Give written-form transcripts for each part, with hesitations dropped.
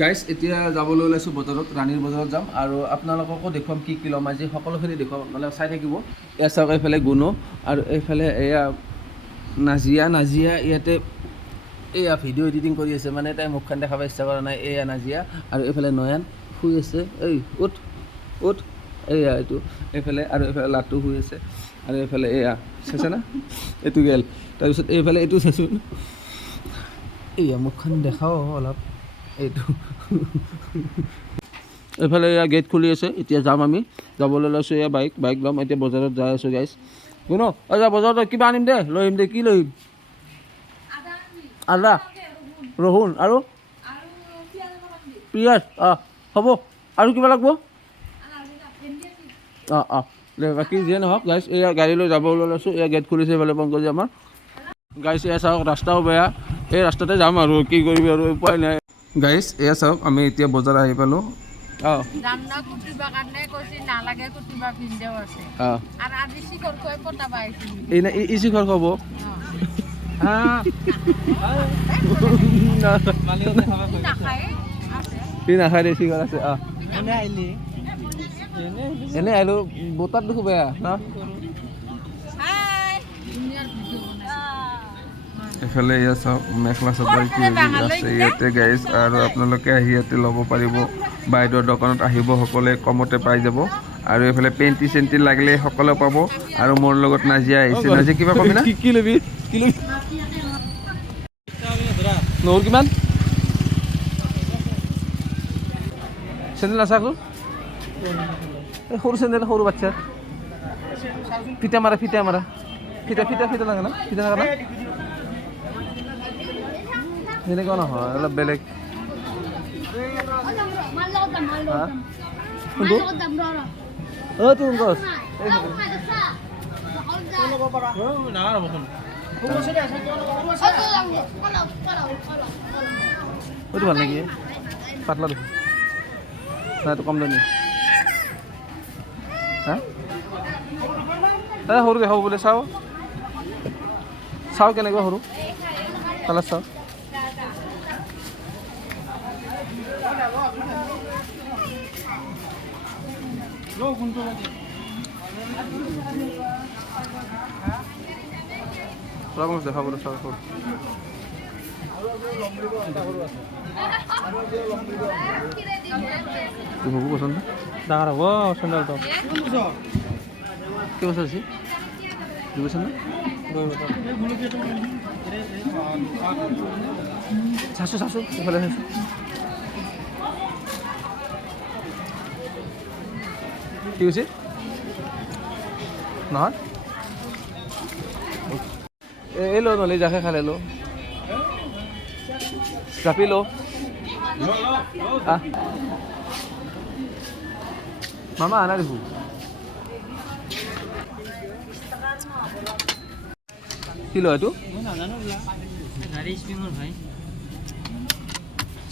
Guys এতিয়া যাবলৈ ওলাইছোঁ বজাৰত, ৰাণীৰ বজাৰত যাম আৰু আপোনালোককো দেখুৱাম কি কি ল'ম আজি, সকলোখিনি দেখুৱাম, মানে চাই থাকিব। এয়া চাওক, এইফালে গুণো আৰু এইফালে এয়া নাজিয়া ইয়াতে এয়া ভিডিঅ' এডিটিং কৰি আছে, মানে তাই মুখখন দেখাব ইচ্ছা কৰা নাই। এয়া নাজিয়া আৰু এইফালে নয়ন শুই আছে, এই উঠ এয়া এইটো এইফালে, আৰু এইফালে লাটু শুই আছে আৰু এইফালে এয়া চাইছে না, এইটো গেল। তাৰপিছত এইফালে এইটো চাইছোঁ, এয়া মুখখন দেখাও অলপ, এইটো এইফালে এয়া গেট খুলি আছে। এতিয়া যাম, আমি যাবলৈ লৈছোঁ। এয়া বাইক ল'ম, এতিয়া বজাৰত যাই আছোঁ গাইজ। শুনো যা বজাৰত কিবা আনিম দে, লৈ আহিম দে। কি লৈ আহিম? আদা, ৰহুন আৰু পিঁয়াজ। হ'ব। আৰু কিবা লাগিব? বাকী যিয়ে নহওক গাইজ, এয়া গাড়ী লৈ যাব ওলাইছোঁ। এয়া গেট খুলিছে এইফালে পংকজে আমাৰ। গাইজ এয়া চাওক, ৰাস্তাও বেয়া, এই ৰাস্তাতে যাম আৰু কি কৰিবি আৰু, উপায় নাই। গাইজ এয়া চাওক, আমি এতিয়া বজাৰ আহি পালোঁ। শিখৰ খাব সি নাখায় দে, শিখৰ আছে। এনে আহিলোঁ, বতাত দেখো বেয়া ন। এইফালে এয়া চাওক, মেখেলা চাদৰ কি আছে ইয়াতে গাইজ, আৰু আপোনালোকে আহি ইয়াতে ল'ব পাৰিব। বাইদেউৰ দোকানত আহিব, সকলোৱে কমতে পাই যাব। আৰু এইফালে পেণ্টি চেণ্টি লাগিলে সকলোৱে পাব। আৰু মোৰ লগত নাজিয়া আহিছে। নাজিয়া কিবা কবি না? কি ল'বি? নহৰু কিমান? চেণ্ডেল নাচাকো, এই সৰু চেণ্ডেল, সৰু বাচ্ছাৰ ফিটা মাৰা ফিটা লাগে না, ফিটা থাকে না, সেনেকুৱা নহয়, অলপ বেলেগ। এইটো ভাল নেকি? পাতলা দেখোন, নাই এইটো কম দামী। সৰু দেখাব বোলে, চাওঁ কেনেকুৱা সৰু কালাৰ, চাওঁ। দেখাবলৈ চাওঁ সৰু। হ'ব পচন্দ, ডাঙৰ হ'ব চেণ্ডেলটো। কেইবছৰ হৈছে? 2 বছৰ না? চাইছোঁ এইফালে চাইছোঁ। কি কৈছে? নহয় এই লো, নহ'লে জাকে খালে লো, জাপি লো। মামা আনা দেখো। কি লো এইটো?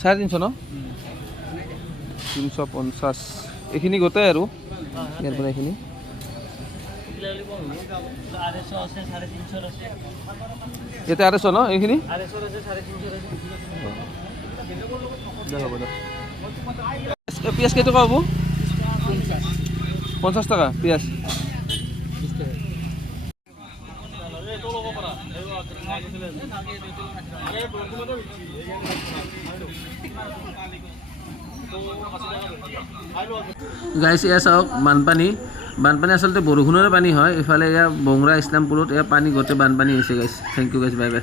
350 ন? 350 এইখিনি গোটেই আৰু ইয়াৰ পৰা এইখিনি। ইয়াতে 250 ন এইখিনি? হ'ব দে। পিঁয়াজ কেইটকা হ'ব? 50 টকা পিঁয়াজ। গাইছ এয়া চাওক, বানপানী আচলতে বৰষুণৰে পানী হয়। এইফালে এয়া বংৰা ইছলামপুৰত এয়া পানী গোটেই বানপানী হৈছে গাইছ। থেংক ইউ গাইছ, বাই বাই।